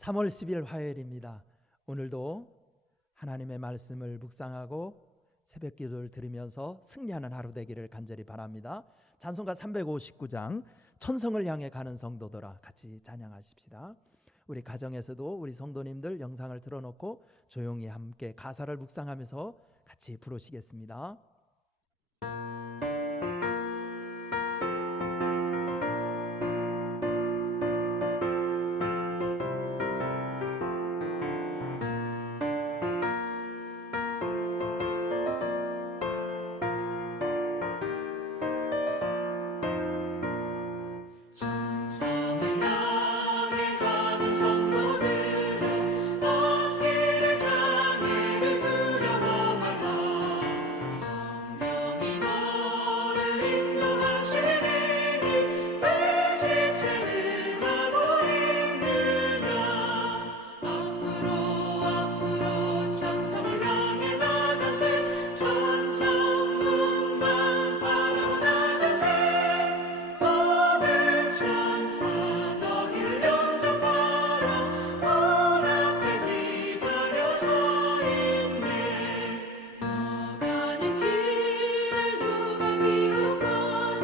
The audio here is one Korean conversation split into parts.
3월 10일 화요일입니다. 오늘도 하나님의 말씀을 묵상하고 새벽 기도를 들으면서 승리하는 하루 되기를 간절히 바랍니다. 찬송가 359장 천성을 향해 가는 성도들아 같이 찬양하십시다. 우리 가정에서도 우리 성도님들 영상을 틀어놓고 조용히 함께 가사를 묵상하면서 같이 부르시겠습니다. 천성을 향해 가는 성도들아 앞길의 장애를 두려워 말라. 성령이 너를 인도하시리니 왜 지체를 하고 있느냐. 앞으로 천성을 향해 나가세. 천성문만 바라보 나가세. 모든 천사 너희를 영접하라. 문 앞에 기다려 서 있네. 너 가는 길을 누가 비웃거든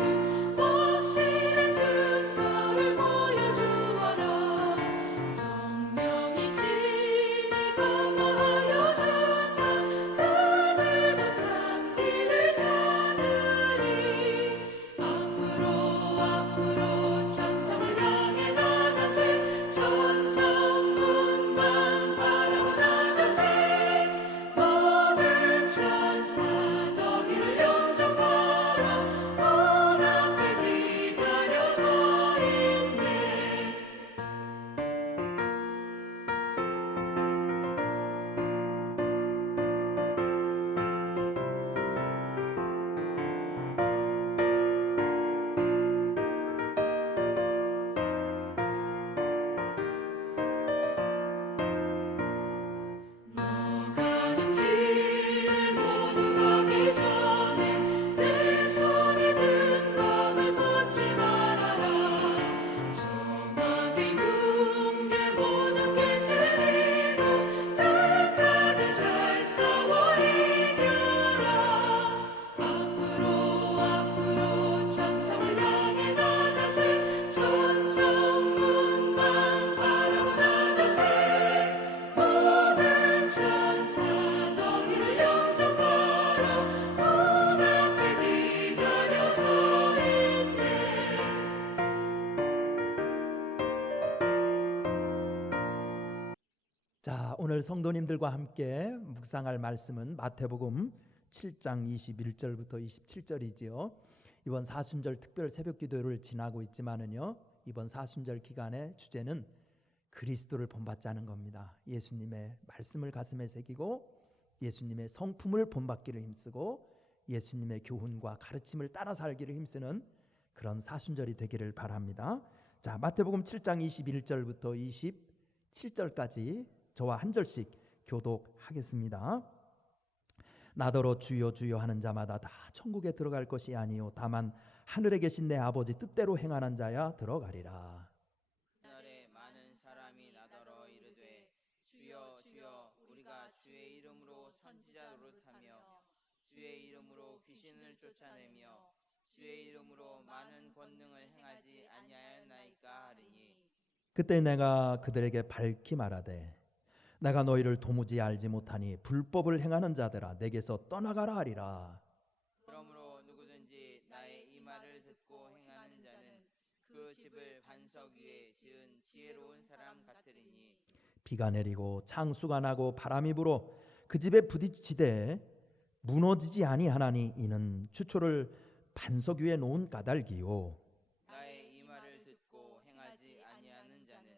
확실한 증거를 보여주어라. 성령이 친히 감화하여 주사 그들도 참 길을 찾으리. 앞으로 천성을 향해 나가세. 천성문만 바라보 나가세. 모든 천사 너희를 영접하라. 문 앞에 기다려 서 있네. 너 가는 길을 모두 가기 전에 내 손에 든 검을 꽂지 말아라. 정하게 흉계 모두 깨뜨리고 끝까지 잘 싸워 이겨라. 앞으로 천성을 향해 나가세. 천성문만 바라보 나가세. 모든 천사 너희를 영접하라. 문 앞에 기다려 서 있네. 자, 오늘 성도님들과 함께 묵상할 말씀은 마태복음 7장 21절부터 27절이지요. 이번 사순절 특별 새벽 기도를 지나고 있지만은요, 이번 사순절 기간의 주제는 그리스도를 본받자는 겁니다. 예수님의 말씀을 가슴에 새기고 예수님의 성품을 본받기를 힘쓰고 예수님의 교훈과 가르침을 따라 살기를 힘쓰는 그런 사순절이 되기를 바랍니다. 자, 마태복음 7장 21절부터 27절까지 저와 한 절씩 교독하겠습니다. 나더러 주여 주여 하는 자마다 다 천국에 들어갈 것이 아니요 다만 하늘에 계신 내 아버지 뜻대로 행하는 자야 들어가리라. 그날에 많은 사람이 나더러 이르되 주여 주여 우리가 주의 이름으로 선지자 노릇하며 주의 이름으로 귀신을 쫓아내며 주의 이름으로 많은 권능을 행하지 아니하였나이까 하리니. 그때 내가 그들에게 밝히 말하되 내가 너희를 도무지 알지 못하니 불법을 행하는 자들아 내게서 떠나가라 하리라. 그러므로 누구든지 나의 이 말을 듣고 행하는 자는 그 집을 반석 위에 지은 지혜로운 사람 같으리니. 비가 내리고 창수가 나고 바람이 불어 그 집에 부딪히되 무너지지 아니하나니 이는 추초를 반석 위에 놓은 까닭이요 나의 이 말을 듣고 행하지 아니하는 자는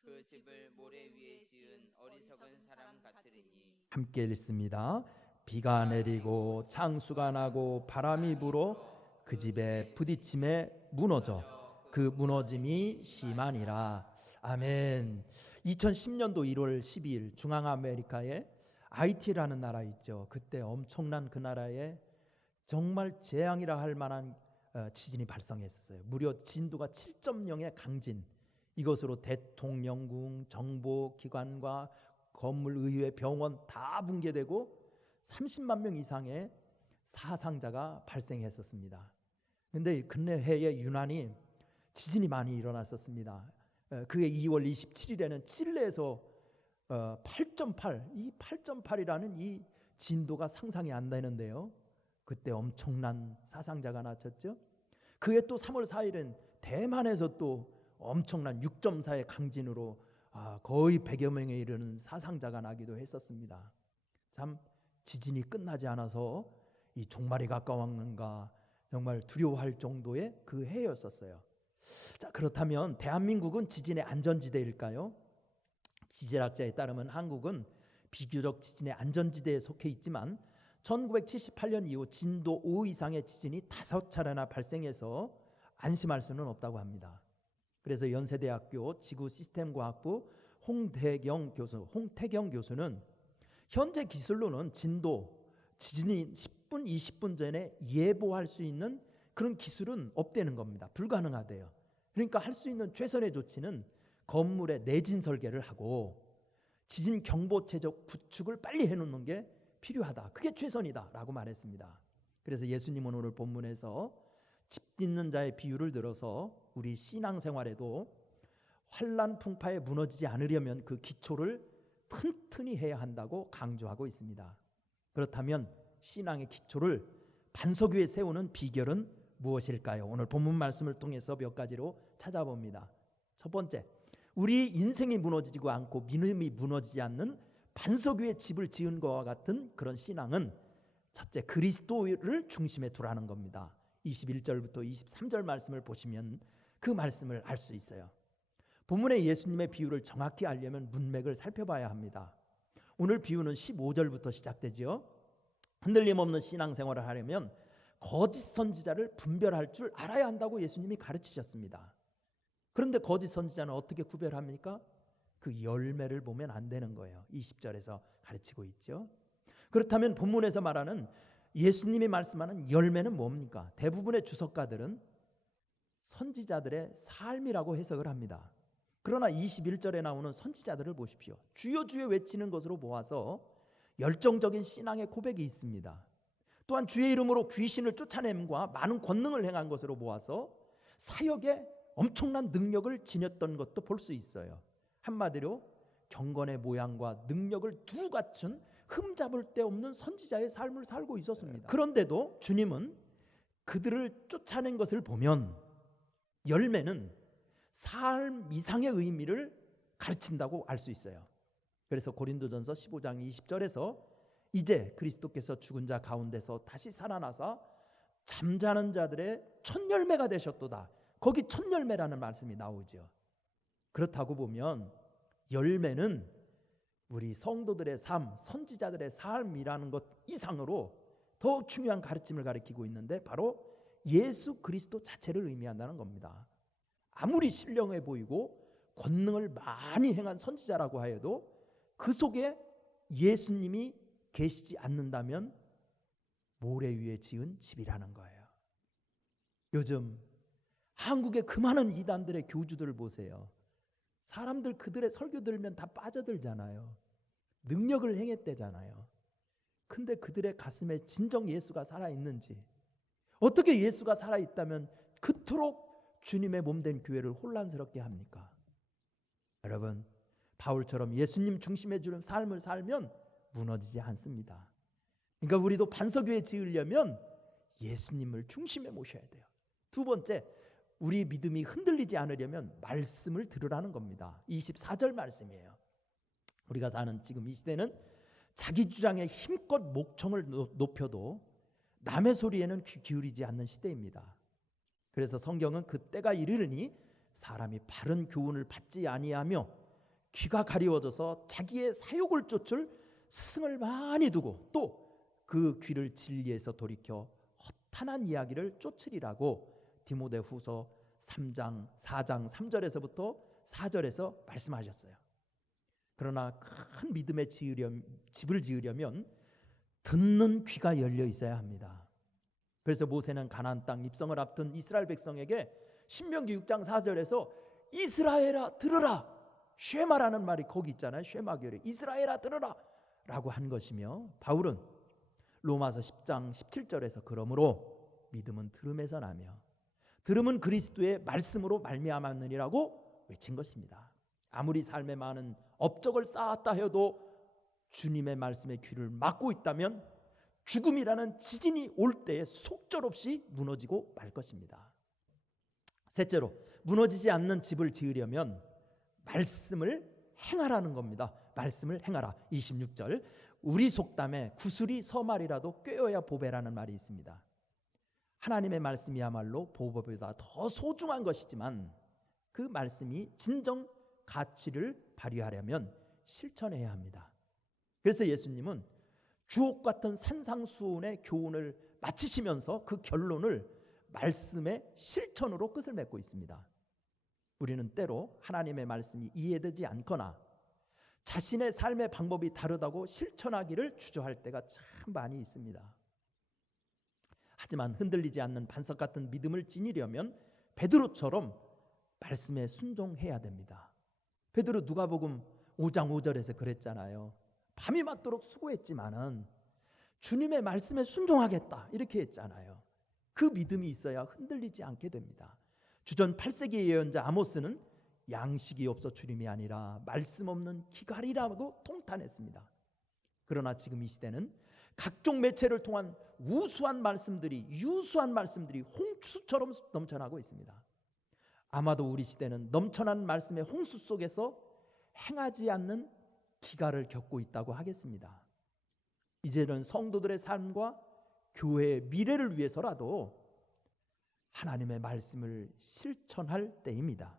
그 집을 모래 위에 지은 어리석은 사람 같으리니. 함께 읽습니다. 비가 내리고 창수가 나고 바람이 불어 그 집에 부딪힘에 무너져 그 무너짐이 심하니라. 아멘. 2010년도 1월 12일 중앙아메리카에 아이티라는 나라 있죠. 그때 엄청난 그 나라에 정말 재앙이라 할 만한 지진이 발생했었어요. 무려 진도가 7.0의 강진. 이것으로 대통령궁, 정보기관과 건물, 의회, 병원 다 붕괴되고 30만 명 이상의 사상자가 발생했었습니다. 그런데 근래해에 유난히 지진이 많이 일어났었습니다. 그게 2월 27일에는 칠레에서 8.8, 이 8.8이라는 이 진도가 상상이 안 되는데요. 그때 엄청난 사상자가 나쳤죠. 그해 또 3월 4일은 대만에서 또 엄청난 6.4의 강진으로 거의 100여 명에 이르는 사상자가 나기도 했었습니다. 참 지진이 끝나지 않아서 이 종말이 가까웠는가 정말 두려워할 정도의 그 해였었어요. 자, 그렇다면 대한민국은 지진의 안전지대일까요? 지질학자에 따르면 한국은 비교적 지진의 안전지대에 속해 있지만 1978년 이후 진도 5 이상의 지진이 5차례나 발생해서 안심할 수는 없다고 합니다. 그래서 연세대학교 지구시스템과학부 홍태경 교수는 현재 기술로는 지진이 10분, 20분 전에 예보할 수 있는 그런 기술은 없다는 겁니다. 불가능하대요. 그러니까 할 수 있는 최선의 조치는 건물의 내진 설계를 하고 지진 경보체적 구축을 빨리 해놓는 게 필요하다. 그게 최선이다 라고 말했습니다. 그래서 예수님은 오늘 본문에서 집 짓는 자의 비유를 들어서 우리 신앙생활에도 환난 풍파에 무너지지 않으려면 그 기초를 튼튼히 해야 한다고 강조하고 있습니다. 그렇다면 신앙의 기초를 반석 위에 세우는 비결은 무엇일까요? 오늘 본문 말씀을 통해서 몇 가지로 찾아봅니다. 첫 번째, 우리 인생이 무너지지 않고 믿음이 무너지지 않는 반석 위에 집을 지은 것과 같은 그런 신앙은 첫째, 그리스도를 중심에 두라는 겁니다. 21절부터 23절 말씀을 보시면 그 말씀을 알 수 있어요. 본문의 예수님의 비유를 정확히 알려면 문맥을 살펴봐야 합니다. 오늘 비유는 15절부터 시작되죠. 흔들림 없는 신앙생활을 하려면 거짓 선지자를 분별할 줄 알아야 한다고 예수님이 가르치셨습니다. 그런데 거짓 선지자는 어떻게 구별합니까? 그 열매를 보면 안 되는 거예요. 20절에서 가르치고 있죠. 그렇다면 본문에서 말하는 예수님이 말씀하는 열매는 뭡니까? 대부분의 주석가들은 선지자들의 삶이라고 해석을 합니다. 그러나 21절에 나오는 선지자들을 보십시오. 주여 주여 외치는 것으로 모아서 열정적인 신앙의 고백이 있습니다. 또한 주의 이름으로 귀신을 쫓아냄과 많은 권능을 행한 것으로 모아서 사역에 엄청난 능력을 지녔던 것도 볼 수 있어요. 한마디로 경건의 모양과 능력을 두 갖춘 흠잡을 데 없는 선지자의 삶을 살고 있었습니다. 그런데도 주님은 그들을 쫓아낸 것을 보면 열매는 삶 이상의 의미를 가르친다고 알 수 있어요. 그래서 고린도전서 15장 20절에서 이제 그리스도께서 죽은 자 가운데서 다시 살아나사 잠자는 자들의 첫 열매가 되셨도다. 거기 첫 열매라는 말씀이 나오죠. 그렇다고 보면 열매는 우리 성도들의 삶, 선지자들의 삶이라는 것 이상으로 더 중요한 가르침을 가리키고 있는데 바로 예수 그리스도 자체를 의미한다는 겁니다. 아무리 신령해 보이고 권능을 많이 행한 선지자라고 하여도 그 속에 예수님이 계시지 않는다면 모래 위에 지은 집이라는 거예요. 요즘 한국의 그 많은 이단들의 교주들을 보세요. 사람들 그들의 설교 들으면 다 빠져들잖아요. 능력을 행했대잖아요. 근데 그들의 가슴에 진정 예수가 살아있는지, 어떻게 예수가 살아있다면 그토록 주님의 몸된 교회를 혼란스럽게 합니까? 여러분, 바울처럼 예수님 중심에 주는 삶을 살면 무너지지 않습니다. 그러니까 우리도 반석 위에 지으려면 예수님을 중심에 모셔야 돼요. 두 번째, 우리 믿음이 흔들리지 않으려면 말씀을 들으라는 겁니다. 24절 말씀이에요. 우리가 사는 지금 이 시대는 자기 주장에 힘껏 목청을 높여도 남의 소리에는 귀 기울이지 않는 시대입니다. 그래서 성경은 그때가 이르르니 사람이 바른 교훈을 받지 아니하며 귀가 가리워져서 자기의 사욕을 쫓을 스승을 많이 두고 또 그 귀를 진리에서 돌이켜 허탄한 이야기를 쫓으리라고 디모데후서 4장 3절에서부터 4절에서 말씀하셨어요. 그러나 큰 믿음의 집을 지으려면 듣는 귀가 열려 있어야 합니다. 그래서 모세는 가나안 땅 입성을 앞둔 이스라엘 백성에게 신명기 6장 4절에서 이스라엘아 들으라. 쉐마라는 말이 거기 있잖아요. 쉐마교리. 이스라엘아 들으라 라고 한 것이며, 바울은 로마서 10장 17절에서 그러므로 믿음은 들음에서 나며 들음은 그리스도의 말씀으로 말미암았느니라고 외친 것입니다. 아무리 삶에 많은 업적을 쌓았다 해도 주님의 말씀에 귀를 막고 있다면 죽음이라는 지진이 올 때에 속절없이 무너지고 말 것입니다. 셋째로, 무너지지 않는 집을 지으려면 말씀을 행하라는 겁니다. 말씀을 행하라. 26절, 우리 속담에 구슬이 서말이라도 꿰어야 보배라는 말이 있습니다. 하나님의 말씀이야말로 보배보다 더 소중한 것이지만 그 말씀이 진정 가치를 발휘하려면 실천해야 합니다. 그래서 예수님은 주옥 같은 산상수훈의 교훈을 마치시면서 그 결론을 말씀의 실천으로 끝을 맺고 있습니다. 우리는 때로 하나님의 말씀이 이해되지 않거나 자신의 삶의 방법이 다르다고 실천하기를 주저할 때가 참 많이 있습니다. 하지만 흔들리지 않는 반석 같은 믿음을 지니려면 베드로처럼 말씀에 순종해야 됩니다. 베드로 누가복음 5장 5절에서 그랬잖아요. 밤이 맞도록 수고했지만은 주님의 말씀에 순종하겠다 이렇게 했잖아요. 그 믿음이 있어야 흔들리지 않게 됩니다. 주전 8세기 예언자 아모스는 양식이 없어 주림이 아니라 말씀 없는 기갈이라고 통탄했습니다. 그러나 지금 이 시대는 각종 매체를 통한 유수한 말씀들이 홍수처럼 넘쳐나고 있습니다. 아마도 우리 시대는 넘쳐난 말씀의 홍수 속에서 행하지 않는 기갈을 겪고 있다고 하겠습니다. 이제는 성도들의 삶과 교회의 미래를 위해서라도 하나님의 말씀을 실천할 때입니다.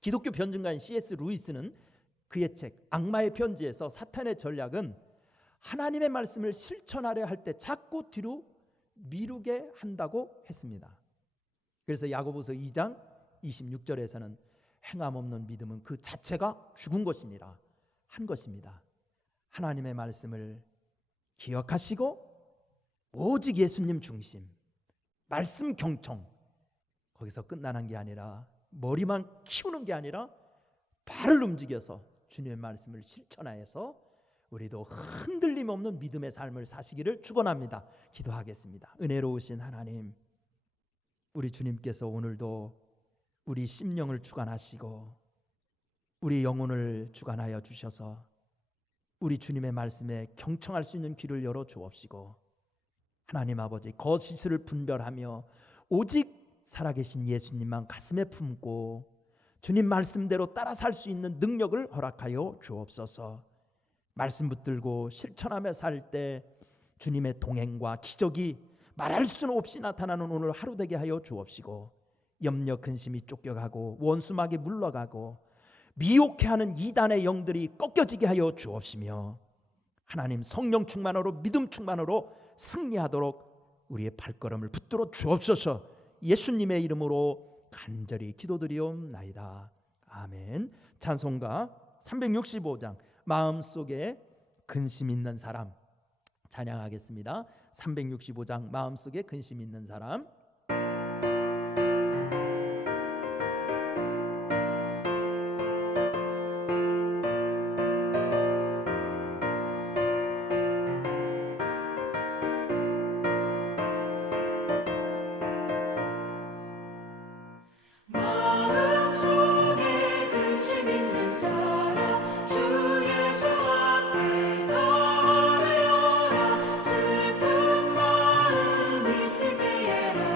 기독교 변증가인 C.S. 루이스는 그의 책 악마의 편지에서 사탄의 전략은 하나님의 말씀을 실천하려 할 때 자꾸 뒤로 미루게 한다고 했습니다. 그래서 야고보서 2장 26절에서는 행함 없는 믿음은 그 자체가 죽은 것이니라 한 것입니다. 하나님의 말씀을 기억하시고 오직 예수님 중심, 말씀 경청, 거기서 끝나는 게 아니라 머리만 키우는 게 아니라 발을 움직여서 주님의 말씀을 실천하여서 우리도 흔들림 없는 믿음의 삶을 사시기를 축원합니다. 기도하겠습니다. 은혜로우신 하나님, 우리 주님께서 오늘도 우리 심령을 주관하시고 우리 영혼을 주관하여 주셔서 우리 주님의 말씀에 경청할 수 있는 귀를 열어 주옵시고, 하나님 아버지 거짓을 분별하며 오직 살아계신 예수님만 가슴에 품고 주님 말씀대로 따라 살 수 있는 능력을 허락하여 주옵소서. 말씀 붙들고 실천하며 살 때 주님의 동행과 기적이 말할 수는 없이 나타나는 오늘 하루 되게 하여 주옵시고, 염려 근심이 쫓겨가고 원수막이 물러가고 미혹해하는 이단의 영들이 꺾여지게 하여 주옵시며, 하나님 성령 충만으로 믿음 충만으로 승리하도록 우리의 발걸음을 붙들어 주옵소서. 예수님의 이름으로 간절히 기도드리옵나이다. 아멘. 찬송가 365장 마음속에 근심 있는 사람 찬양하겠습니다. 365장 마음속에 근심 있는 사람. 마음속에 근심 있는 사람 주 예수 앞에 다 아뢰어라. 슬픈 마음 있을 때에라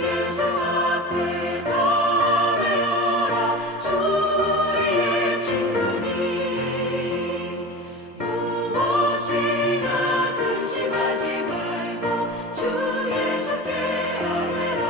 예수 앞에 다 아뢰어라. 주 우리의 친구니 무엇이나 근심하지 말고 주 예수께 아뢰라.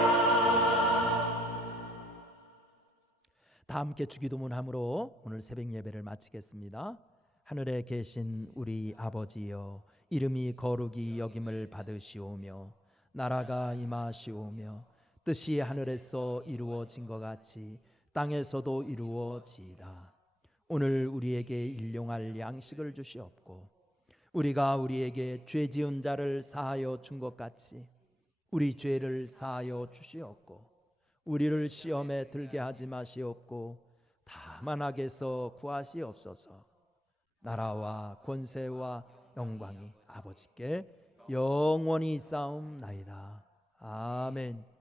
다 함께 주기도문함으로 오늘 새벽 예배를 마치겠습니다. 하늘에 계신 우리 아버지여, 이름이 거룩히 여김을 받으시오며 나라가 임하시오며 뜻이 하늘에서 이루어진 것 같이 땅에서도 이루어지이다. 오늘 우리에게 일용할 양식을 주시옵고 우리가 우리에게 죄 지은 자를 사하여 준 것 같이 우리 죄를 사하여 주시옵고 우리를 시험에 들게 하지 마시옵고 다만 악에서 구하시옵소서. 나라와 권세와 영광이 아버지께 영원히 쌓옵나이다. 아멘.